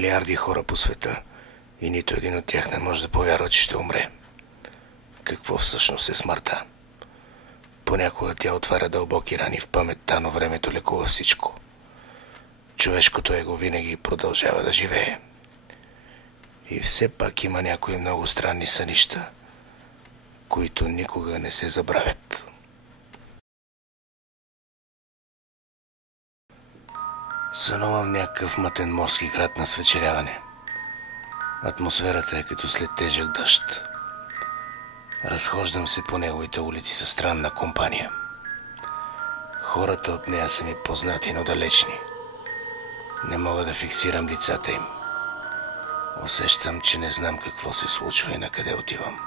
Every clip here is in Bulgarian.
Милиарди хора по света и нито един от тях не може да повярва, че ще умре. Какво всъщност е смъртта? Понякога тя отваря дълбоки рани в паметта, но времето лекува всичко. Човешкото его винаги продължава да живее. И все пак има някои много странни сънища, които никога не се забравят. Сънувам в някакъв мътен морски град на свечеряване. Атмосферата е като след тежък дъжд. Разхождам се по неговите улици със странна компания. Хората от нея са ми познати, но далечни. Не мога да фиксирам лицата им. Усещам, че не знам какво се случва и на къде отивам.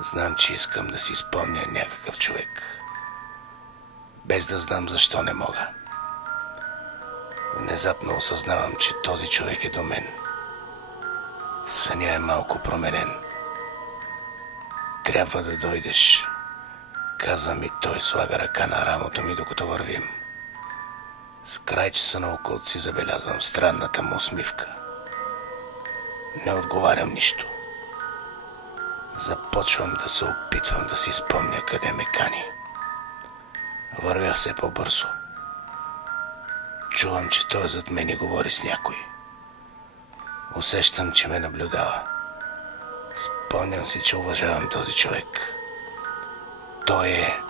Знам, че искам да си спомня някакъв човек, без да знам защо не мога. Внезапно осъзнавам, че този човек е до мен. Съня е малко променен. Трябва да дойдеш, казва ми той, слага ръка на рамото ми, докато вървим. С крайчеса на окото си забелязвам странната му усмивка. Не отговарям нищо. Започвам да се опитвам да си спомня къде ме кани. Вървя все по-бързо. Чувам, че той зад мен и говори с някой. Усещам, че ме наблюдава. Спомням си, че уважавам този човек. Той е...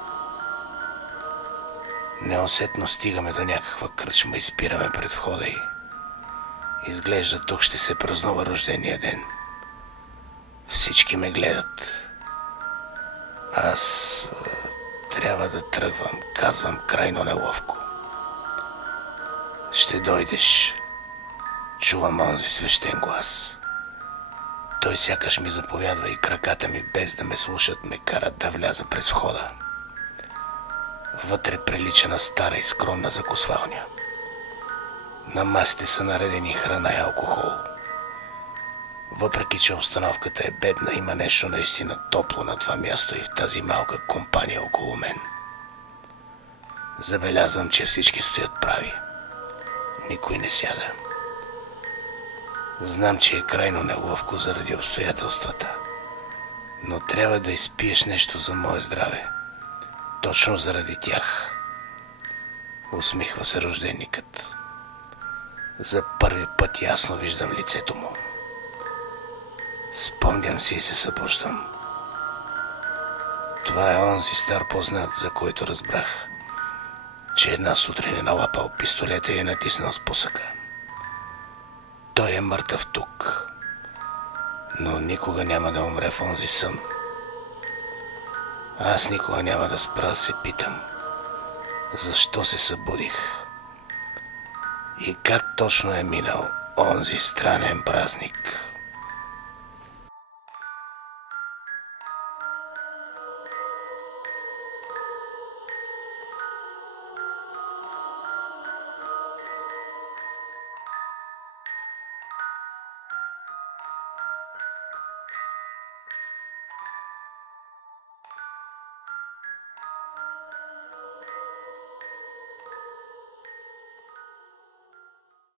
Неусетно стигаме до някаква кръчма и спираме пред входа й. Изглежда, тук ще се празнува рождения ден. Всички ме гледат. Аз трябва да тръгвам, казвам крайно неловко. Ще дойдеш. Чувам онзи свещен глас. Той сякаш ми заповядва и краката ми, без да ме слушат, ме карат да вляза през входа. Вътре прилича на стара и скромна закусвалня. На масите са наредени храна и алкохол. Въпреки че обстановката е бедна, има нещо наистина топло на това място и в тази малка компания около мен. Забелязвам, че всички стоят прави. Никой не сяда. Знам, че е крайно неловко заради обстоятелствата, но трябва да изпиеш нещо за мое здраве. Точно заради тях. Усмихва се рожденикът. За първи път ясно виждам лицето му. Спомням си и се събуждам. Това е онзи стар познат, за който разбрах, че една сутрин е налапал пистолета и е натиснал спусъка. Той е мъртъв тук, но никога няма да умре в онзи сън. Аз никога няма да спра да се питам защо се събудих и как точно е минал онзи странен празник.